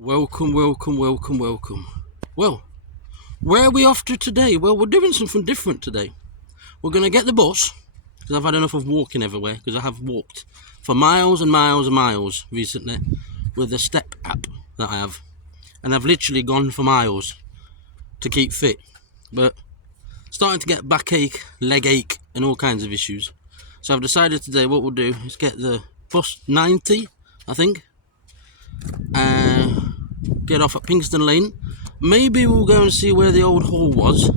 Welcome, welcome, welcome, welcome. Well, where are we off to today? Well, we're doing something different today. We're going to get the bus, because I've had enough of walking everywhere, because I have walked for miles and miles and miles recently with the step app that I have. And I've literally gone for miles to keep fit. But starting to get backache, leg ache, and all kinds of issues. So I've decided today what we'll do is get the bus 90, I think. Get off at Pinxton Lane. Maybe we'll go and see where the old hall was,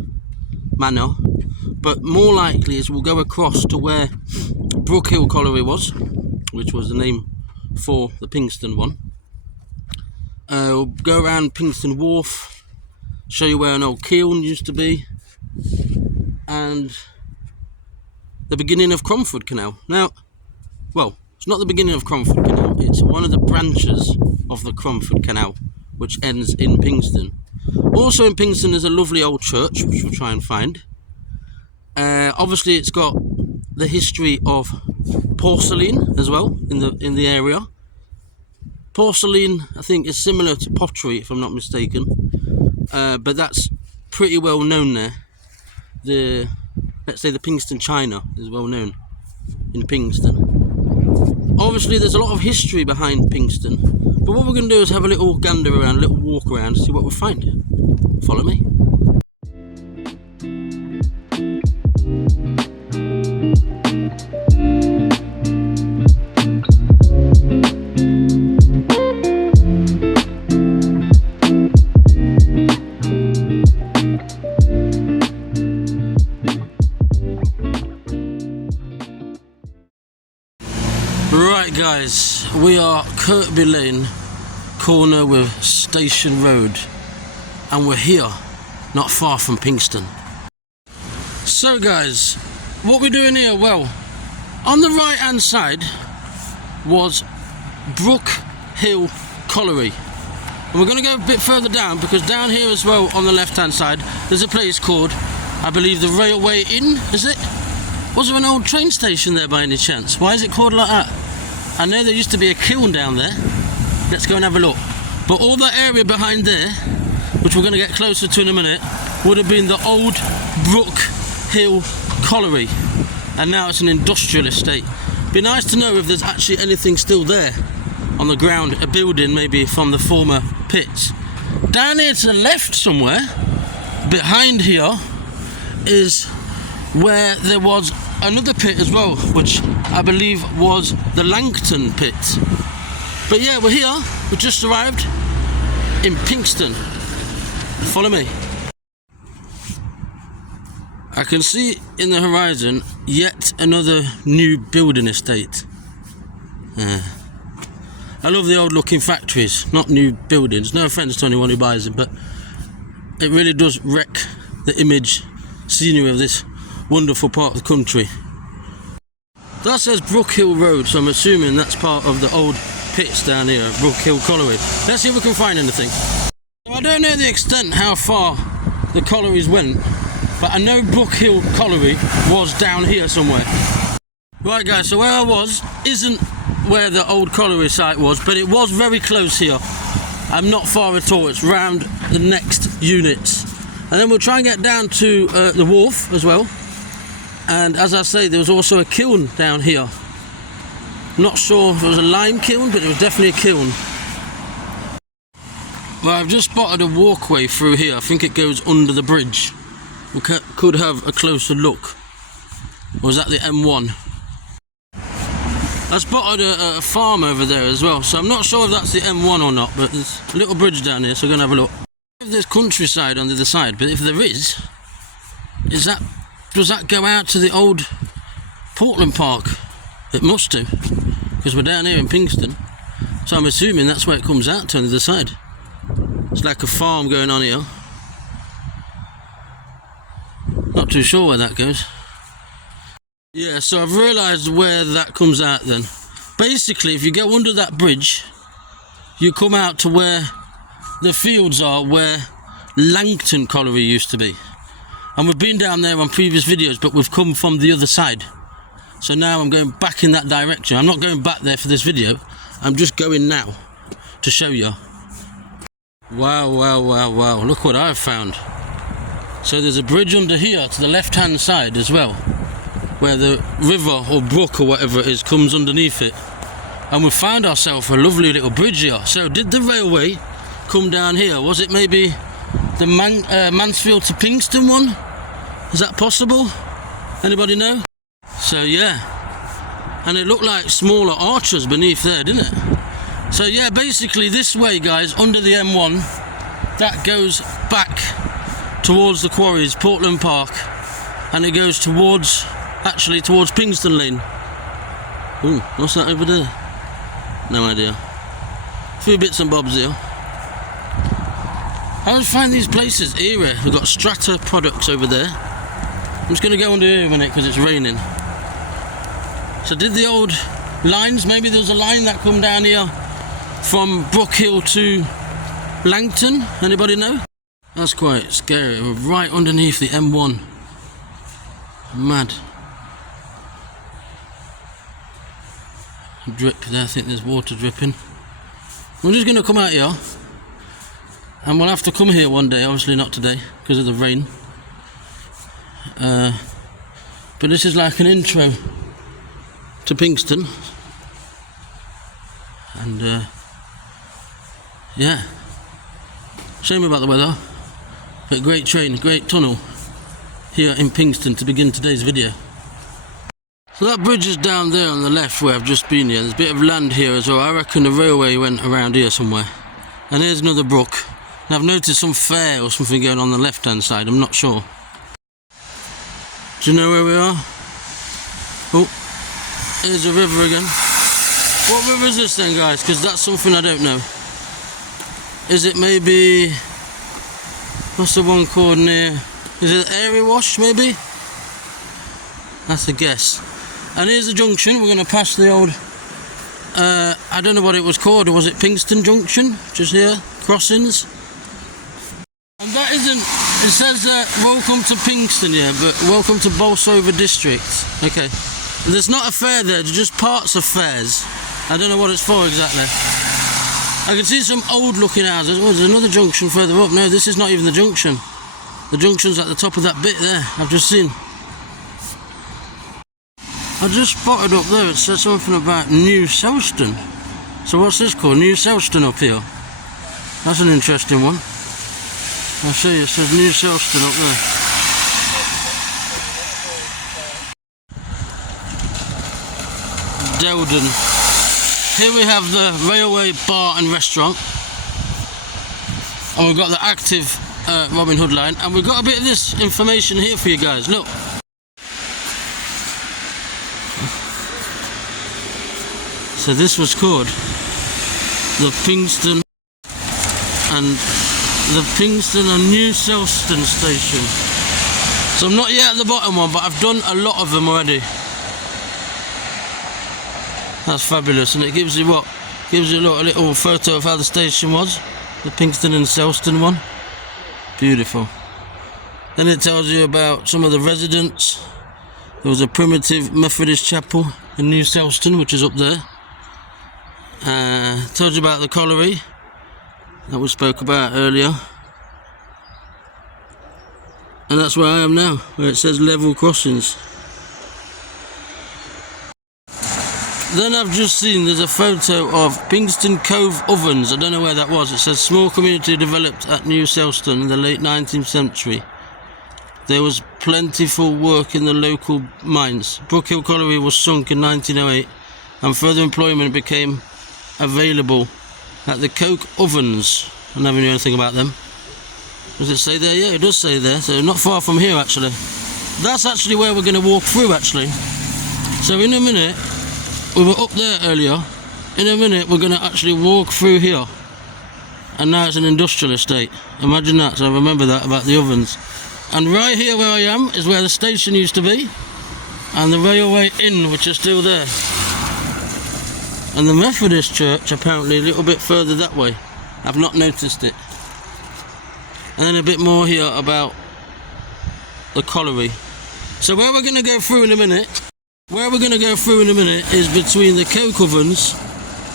manor, but more likely is we'll go across to where Brook Hill Colliery was, which was the name for the Pinxton one. We'll go around Pinxton Wharf, show you where an old kiln used to be, and the beginning of Cromford Canal. Now, well, it's not the beginning of Cromford Canal, it's one of the branches of the Cromford Canal, which ends in Pinxton. Also in Pinxton is a lovely old church, which we'll try and find. Obviously it's got the history of porcelain as well in the area. Porcelain, I think, is similar to pottery, if I'm not mistaken, but that's pretty well known there. Let's say the Pinxton China is well known in Pinxton. Obviously there's a lot of history behind Pinxton, but what we're going to do is have a little gander around, a little walk around, see what we find. Follow me. Right guys, we are Kirkby Lane, corner with Station Road, and we're here, not far from Pinxton. So guys, what we're doing here, well, on the right hand side was Brook Hill Colliery, and we're going to go a bit further down, because down here as well on the left hand side there's a place called, I believe, the Railway Inn, is it? Was there an old train station there by any chance? Why is it called like that? I know there used to be a kiln down there. Let's go and have a look. But all that area behind there, which we're going to get closer to in a minute, would have been the old Brook Hill Colliery. And now it's an industrial estate. Be nice to know if there's actually anything still there on the ground, a building maybe from the former pits. Down here to the left somewhere, behind here, is where there was another pit as well, which I believe was the Langton pit. But yeah, we're here, we just arrived in Pinxton. Follow me. I can see in the horizon yet another new building estate. I love the old looking factories, not new buildings. No offence to anyone who buys them, but it really does wreck the image, scenery of this wonderful part of the country. That says Brook Hill Road, so I'm assuming that's part of the old pits down here at Brook Hill Colliery. Let's see if we can find anything. I don't know the extent how far the collieries went, but I know Brook Hill Colliery was down here somewhere. Right guys, so where I was isn't where the old colliery site was, but it was very close here. I'm not far at all, it's round the next units. And then we'll try and get down to the wharf as well. And as I say, there was also a kiln down here. Not sure if it was a lime kiln, but it was definitely a kiln. Well, I've just spotted a walkway through here. I think it goes under the bridge. We could have a closer look. Or was that the M1? I spotted a farm over there as well, so I'm not sure if that's the M1 or not, but there's a little bridge down here, so we're going to have a look. There's countryside on the other side, but if there is does that go out to the old Portland Park? It must do, because we're down here in Pinxton, so I'm assuming that's where it comes out to on the other side. It's like a farm going on here. Not too sure where that goes. Yeah, so I've realised where that comes out then. Basically, if you go under that bridge, you come out to where the fields are, where Langton Colliery used to be. And we've been down there on previous videos, but we've come from the other side. So now I'm going back in that direction. I'm not going back there for this video. I'm just going now to show you Wow, wow, wow, wow. Look what I've found. So there's a bridge under here to the left-hand side as well, where the river or brook or whatever it is comes underneath it. And we found ourselves a lovely little bridge here. So did the railway come down here? Was it maybe the Mansfield to Pinxton one? Is that possible? Anybody know? So yeah. And it looked like smaller arches beneath there, didn't it? So yeah, basically this way, guys, under the M1, that goes back towards the quarries, Portland Park, and it goes towards Pinxton Lane. Ooh, what's that over there? No idea. A few bits and bobs here. I always find these places eerie. We've got Strata Products over there. I'm just going to go under here a minute because it's raining. So did the old lines, maybe there was a line that come down here from Brook Hill to Langton? Anybody know? That's quite scary. We're right underneath the M1. Mad. Drip there, I think there's water dripping. We're just going to come out here, and we'll have to come here one day, obviously not today because of the rain. But this is like an intro to Pinxton, and yeah, shame about the weather, but great train, great tunnel here in Pinxton to begin today's video. So that bridge is down there on the left where I've just been here. There's a bit of land here as well. I reckon the railway went around here somewhere. And here's another brook. And I've noticed some fair or something going on the left hand side, I'm not sure. Do you know where we are? Oh, here's a river again. What river is this then, guys? Because that's something I don't know. Is it maybe... what's the one called near... is it Airy Wash maybe? That's a guess. And here's the junction. We're going to pass the old... I don't know what it was called. Was it Pinxton Junction? Just here. Crossings. And that isn't... it says welcome to Pinxton, yeah, but welcome to Bolsover District. Okay. And there's not a fair there. There's just parts of fairs. I don't know what it's for exactly. I can see some old looking houses. Oh, there's another junction further up. No, this is not even the junction. The junction's at the top of that bit there. I've just seen. I just spotted up there, it said something about New Selston. So what's this called? New Selston up here. That's an interesting one. I'll show you, it says New Selston up there. Delden. Here we have the railway bar and restaurant. And we've got the active Robin Hood line. And we've got a bit of this information here for you guys. Look. So this was called the Pinxton and New Selston station. So I'm not yet at the bottom one, but I've done a lot of them already. That's fabulous, and it gives you what? Gives you a little photo of how the station was, the Pinxton and Selston one. Beautiful. Then it tells you about some of the residents. There was a primitive Methodist chapel in New Selston, which is up there. Told you about the colliery that we spoke about earlier, and that's where I am now, where it says level crossings. Then I've just seen there's a photo of Pinxton Cove ovens. I don't know where that was. It says small community developed at New Selston in the late 19th century. There was plentiful work in the local mines. Brook Hill Colliery was sunk in 1908, and further employment became available at the coke ovens. I never knew anything about them. Does it say there? Yeah, it does say there. So not far from here actually. That's actually where we're going to walk through actually. So in a minute, we were up there earlier. In a minute we're going to actually walk through here. And now it's an industrial estate. Imagine that. So remember that about the ovens. And right here where I am is where the station used to be. And the railway inn, which is still there. And the Methodist church apparently a little bit further that way. I've not noticed it. And then a bit more here about the colliery. So where we're going to go through in a minute, is between the coke ovens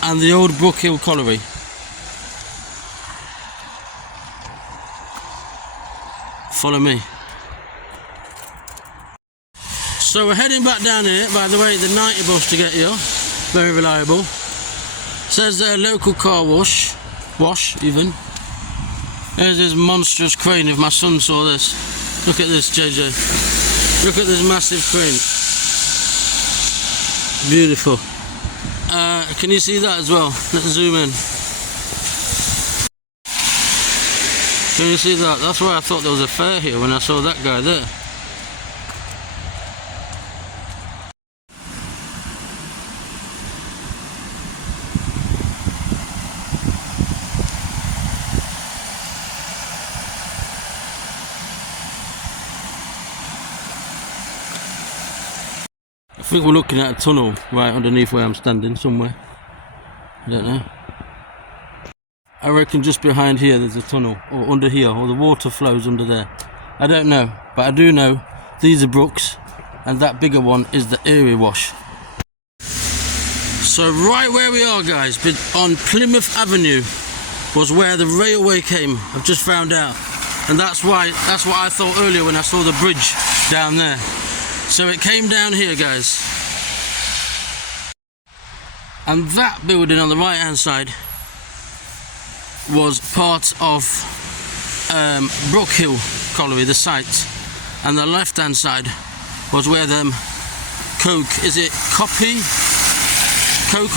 and the old Brook Hill colliery. Follow me. So we're heading back down here. By the way, the 90 bus to get here, very reliable. Says there local car wash even. There's this monstrous crane. If my son saw this, look at this, JJ. Look at this massive crane. Beautiful. Can you see that as well? Let's zoom in. Can you see that? That's why I thought there was a fair here when I saw that guy there. I think we're looking at a tunnel right underneath where I'm standing somewhere. I don't know. I reckon just behind here there's a tunnel, or under here, or the water flows under there. I don't know, but I do know these are brooks, and that bigger one is the Erie Wash. So right where we are, guys, on Plymouth Avenue was where the railway came. I've just found out, and that's what I thought earlier when I saw the bridge down there. So it came down here, guys, and that building on the right hand side was part of Brook Hill Colliery, the site, and the left hand side was where them coke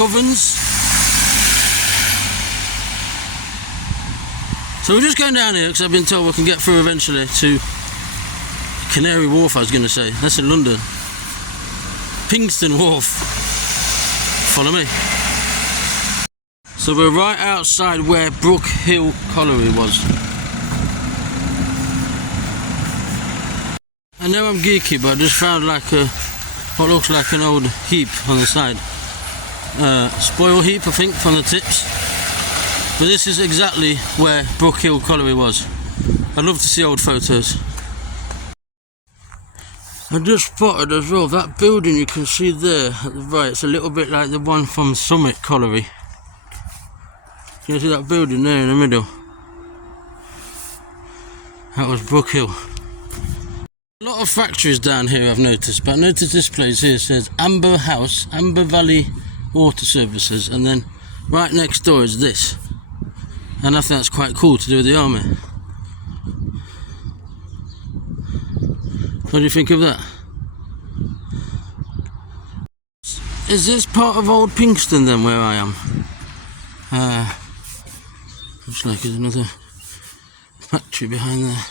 ovens. So we're just going down here because I've been told we can get through eventually to Canary Wharf. I was going to say, that's in London. Pinxton Wharf. Follow me. So we're right outside where Brook Hill Colliery was. I know I'm geeky, but I just found like what looks like an old heap on the side. Spoil heap, I think, from the tips. But this is exactly where Brook Hill Colliery was. I'd love to see old photos. I just spotted as well, that building you can see there at the right, it's a little bit like the one from Summit Colliery. Can you see that building there in the middle? That was Brook Hill. A lot of factories down here I've noticed, but I noticed this place here says Amber House, Amber Valley Water Services, and then right next door is this. And I think that's quite cool to do with the army. What do you think of that? Is this part of Old Pinxton then, where I am? Looks like there's another factory behind there.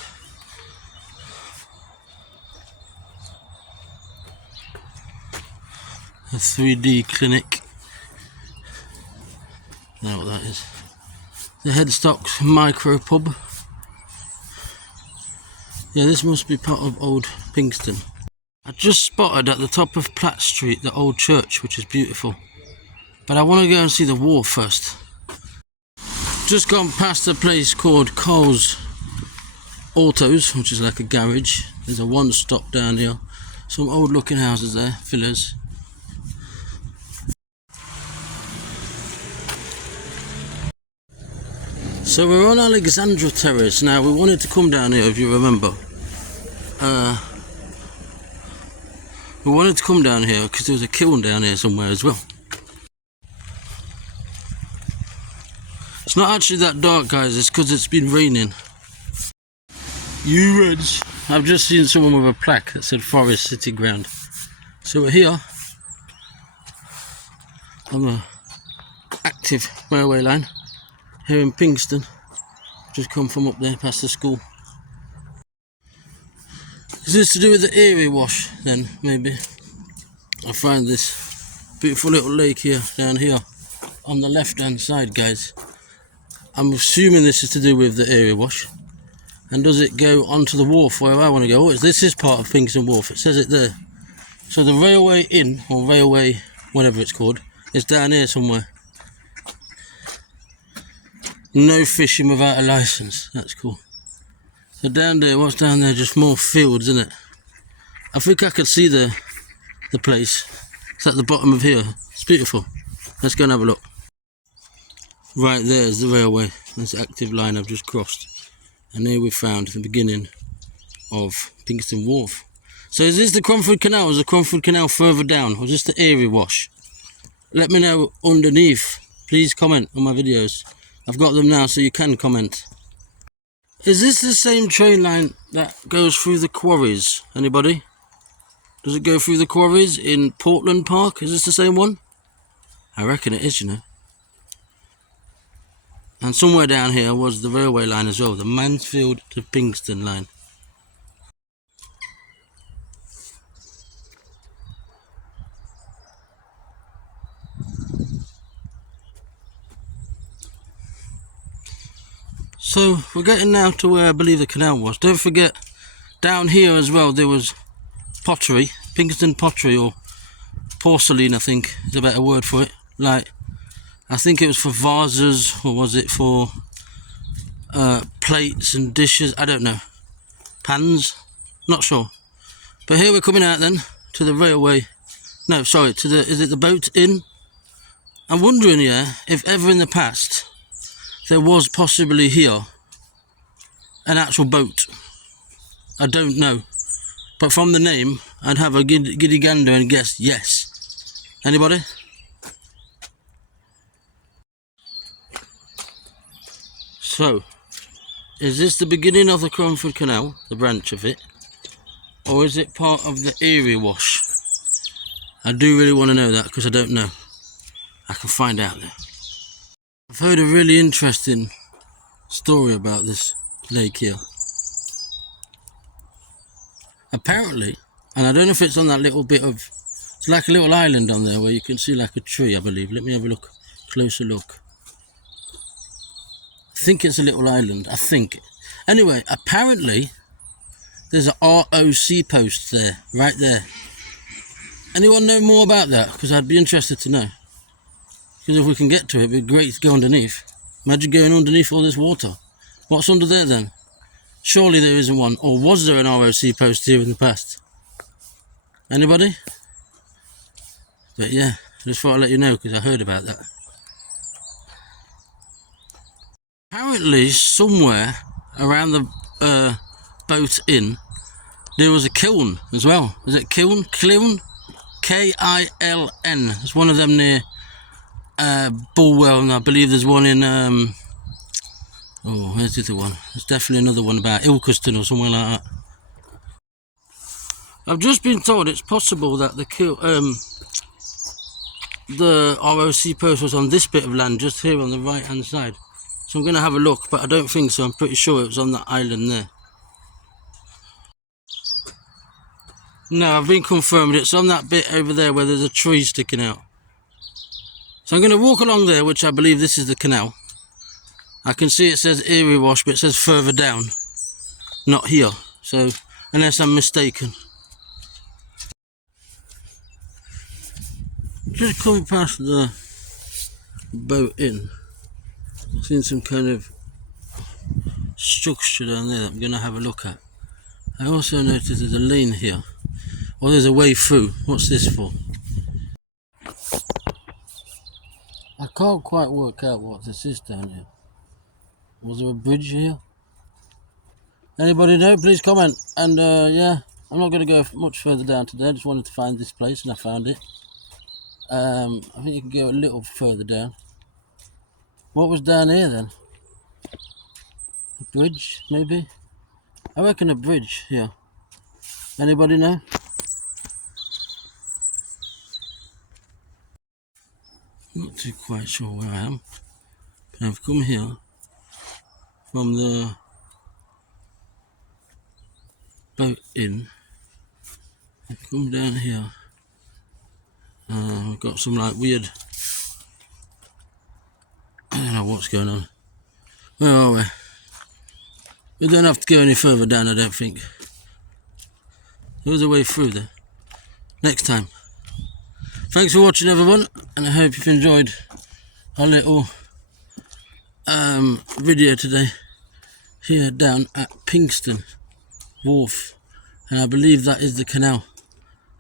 A 3D clinic. I don't know what that is. The Headstocks Micro Pub. Yeah, this must be part of Old Pinxton. I just spotted at the top of Platt Street the old church, which is beautiful. But I want to go and see the wharf first. Just gone past a place called Cole's Autos, which is like a garage. There's a one stop down here. Some old looking houses there, villas. So we're on Alexandra Terrace now. We wanted to come down here, if you remember. We wanted to come down here because there was a kiln down here somewhere as well. It's not actually that dark, guys. It's because it's been raining. You Reds. I've just seen someone with a plaque that said Forest City Ground. So we're here on the active railway line here in Pinxton. Just come from up there past the school. Is this to do with the Erie Wash then, maybe? I find this beautiful little lake here, down here, on the left hand side, guys. I'm assuming this is to do with the Erie Wash. And does it go onto the wharf where I want to go? Oh, this is part of Pinxton Wharf, it says it there. So the railway inn, or railway, whatever it's called, is down here somewhere. No fishing without a licence, that's cool. So down there, what's down there? Just more fields, isn't it? I think I could see the place. It's at the bottom of here. It's beautiful. Let's go and have a look. Right there is the railway. This active line I've just crossed. And here we found the beginning of Pinxton Wharf. So is this the Cromford Canal, or is the Cromford Canal further down, or is this the Erie Wash? Let me know underneath. Please comment on my videos. I've got them now, so you can comment. Is this the same train line that goes through the quarries? Anybody? Does it go through the quarries in Portland Park? Is this the same one? I reckon it is, you know. And somewhere down here was the railway line as well, the Mansfield to Pinxton line. So we're getting now to where I believe the canal was. Don't forget, down here as well there was pottery, Pinxton pottery, or porcelain I think is a better word for it. Like, I think it was for vases, or was it for plates and dishes, I don't know. Pans, not sure. But here we're coming out then to the railway, no sorry, to the, is it the boat inn? I'm wondering, yeah, if ever in the past there was possibly here an actual boat. I don't know, but from the name I'd have a giddy gander and guess yes. Anybody? So, is this the beginning of the Cromford Canal, the branch of it, or is it part of the Erie Wash? I do really want to know that, because I don't know. I can find out there. I've heard a really interesting story about this lake here. Apparently, and I don't know if it's on that little bit of, it's like a little island on there where you can see like a tree, I believe. Let me have a look, closer look. I think it's a little island, I think. Anyway, apparently there's a ROC post there, right there. Anyone know more about that? Because I'd be interested to know. Because if we can get to it, it'd be great to go underneath. Imagine going underneath all this water. What's under there then? Surely there isn't one. Or was there an ROC post here in the past? Anybody? But yeah, I just thought I'd let you know because I heard about that. Apparently somewhere around the boat inn there was a kiln as well. Is it kiln? Kiln? K-I-L-N. There's one of them near Bulwell, and I believe there's one in oh, where's the other one? There's definitely another one about Ilkeston or somewhere like that. I've just been told it's possible that the ROC post was on this bit of land just here on the right hand side. So I'm going to have a look, but I don't think so. I'm pretty sure it was on that island there. No, I've been confirmed. It's on that bit over there where there's a tree sticking out. So I'm going to walk along there, which I believe this is the canal. I can see it says Erie Wash, but it says further down, not here. So, unless I'm mistaken. Just coming past the boat inn, I've seen some kind of structure down there that I'm going to have a look at. I also noticed there's a lane here. Well, there's a way through. What's this for? I can't quite work out what this is down here. Was there a bridge here? Anybody know? Please comment. And yeah, I'm not going to go much further down today. I just wanted to find this place and I found it. I think you can go a little further down. What was down here then? A bridge, maybe? I reckon a bridge here. Anybody know? Not too quite sure where I am. But I've come here from the boat inn. I've come down here. I've got some like weird, I don't know what's going on. Where are we? We don't have to go any further down, I don't think. There's a way through there. Next time. Thanks for watching everyone, and I hope you've enjoyed our little video today here down at Pinxton Wharf, and I believe that is the canal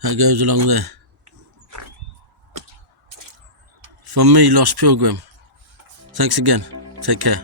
that goes along there. From me, Lost Pilgrim. Thanks again. Take care.